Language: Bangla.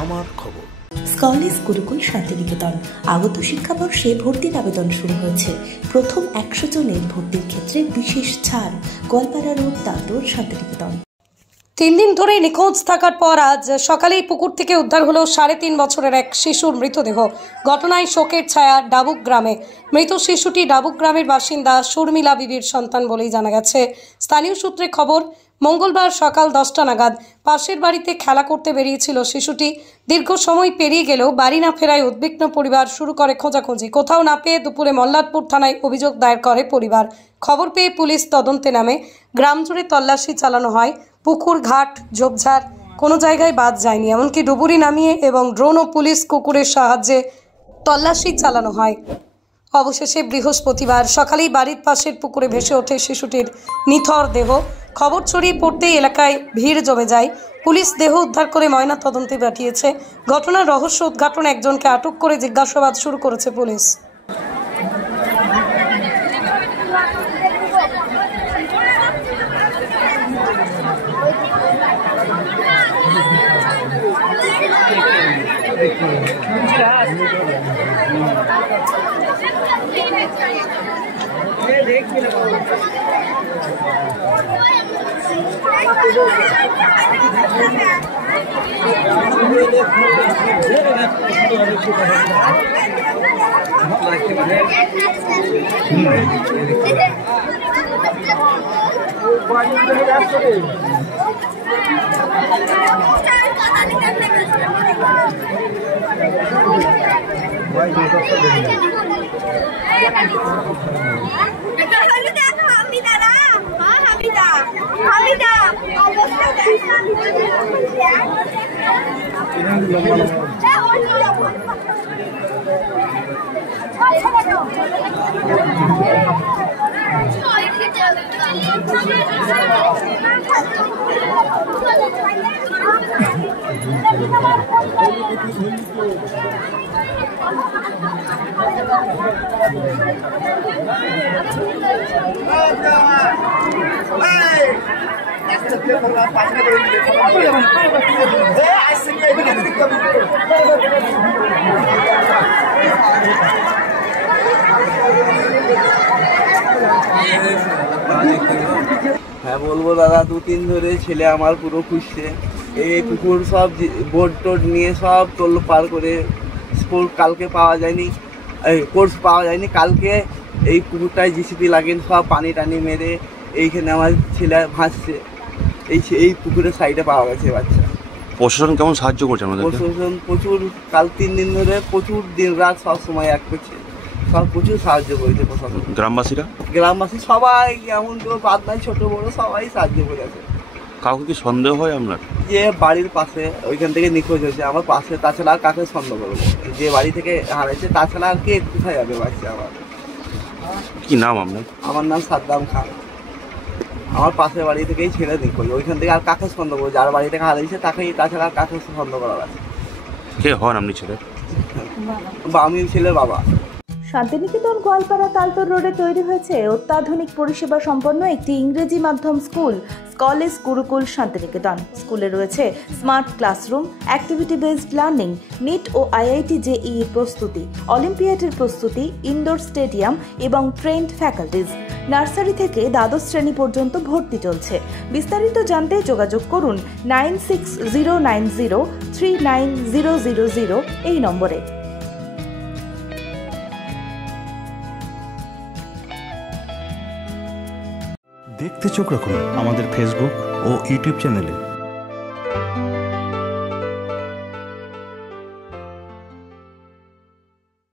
আমার খবর। স্কলেজ গুরুকুল শান্তিনিকেতন আগত শিক্ষাবর্ষে ভর্তির আবেদন শুরু হয়েছে। প্রথম 100 জনের ভর্তির ক্ষেত্রে বিশেষ ছাড়। গোয়ালপাড়া রোড, তালতর, শান্তিনিকেতন। 3 দিন ধরে নিখোঁজ থাকার পর আজ সকালেই পুকুর থেকে উদ্ধার হলো 3.5 বছরের এক শিশুর মৃতদেহ। ঘটনায় শোকের ছায়া ডাবুক গ্রামে। মৃত শিশুটি ডাবুক গ্রামের বাসিন্দা শর্মিলা বিবির সন্তান বলেই জানা গেছে। স্থানীয় সূত্রে খবর, মঙ্গলবার সকাল 10টা নাগাদ পাশের বাড়িতে খেলা করতে বেরিয়েছিল শিশুটি। দীর্ঘ সময় পেরিয়ে গেলেও বাড়ি না ফেরায় উদ্বিগ্ন পরিবার শুরু করে খোঁজাখুঁজি। কোথাও না পেয়ে দুপুরে মল্লারপুর থানায় অভিযোগ দায়ের করে পরিবার। খবর পেয়ে পুলিশ তদন্তে নামে। গ্রাম জুড়ে তল্লাশি চালানো হয়। পুকুর, ঘাট, ঝোপঝাড় কোনো জায়গায় বাদ যায়নি। এমনকি ডুবুরি নামিয়ে এবং ড্রোন ও পুলিশ কুকুরের সাহায্যে তল্লাশি চালানো হয়। অবশেষে বৃহস্পতিবার সকালেই বাড়ির পাশের পুকুরে ভেসে ওঠে শিশুটির নিথর দেহ। খবর ছড়িয়ে পড়তেই এলাকায় ভিড় জমে যায়। পুলিশ দেহ উদ্ধার করে ময়না তদন্তে পাঠিয়েছে। ঘটনার রহস্য উদ্ঘাটনে একজনকে আটক করে জিজ্ঞাসাবাদ শুরু করেছে পুলিশ। হ্যাঁ বলবো দাদা, 2-3 ধরে ছেলে আমার পুরো খুঁজছে। এই পুকুর সব বোট টোট নিয়ে সব তোল পার করে স্কুল কালকে পাওয়া যায়নি, কোর্স পাওয়া যায়নি। কালকে এই পুকুরটায় জিসিপি লাগেন সব পানি টানি মেরে এইখানে আমার ছেলে ভাসছে। এই পুকুরের সাইডে পাওয়া গেছে বাচ্চা। প্রশাসন কেমন সাহায্য করছে আমাদের? প্রশাসন প্রচুর, কাল 3 দিন ধরে প্রচুর দিন রাত সব সময় এক করছে, সব প্রচুর সাহায্য করেছে প্রশাসন। গ্রামবাসী সবাই, এমন কেউ বাদ নাই, ছোট বড় সবাই সাহায্য করেছে। কাউকে কি সন্দেহ হয় আপনার? যে বাড়ির পাশে ওইখান থেকে নিখোঁজ হয়েছে আমার পাশে, তাছাড়া আর কাকে সন্দেহ করবো? যে বাড়ি থেকে হারাইছে তাছাড়া আর কে কোথায় যাবে বাচ্চা? আমার কি নাম আপনার? আমার নাম সাদ্দাম খান। আমার পাশের বাড়ি থেকেই ছেলে নিখোঁজ, ওইখান থেকে আর কাকে সন্দেহ করবো? যার বাড়ি থেকে হারাইছে তাকেই, তাছাড়া আর কাকে সন্দেহ করা আছে? কে হন আপনি ছেলে? আমি ছেলের বাবা। শান্তিনিকেতন গোয়ালপাড়া তালতর রোডে তৈরি হয়েছে অত্যাধুনিক পরিষেবা সম্পন্ন একটি ইংরেজি মাধ্যম স্কুল, স্কলেজ গুরুকুল শান্তিনিকেতন। স্কুলে রয়েছে smart classroom, activity based learning, NEET ও আইআইটি জেইই প্রস্তুতি, অলিম্পিয়াডের প্রস্তুতি, ইনডোর স্টেডিয়াম এবং ট্রেন্ড ফ্যাকাল্টিজ। নার্সারি থেকে দ্বাদশ শ্রেণী পর্যন্ত ভর্তি চলছে। বিস্তারিত জানতে যোগাযোগ করুন 9609039000 এই নম্বরে। দেখতে চোখ রাখুন আমাদের ফেসবুক ও ইউটিউব চ্যানেলে।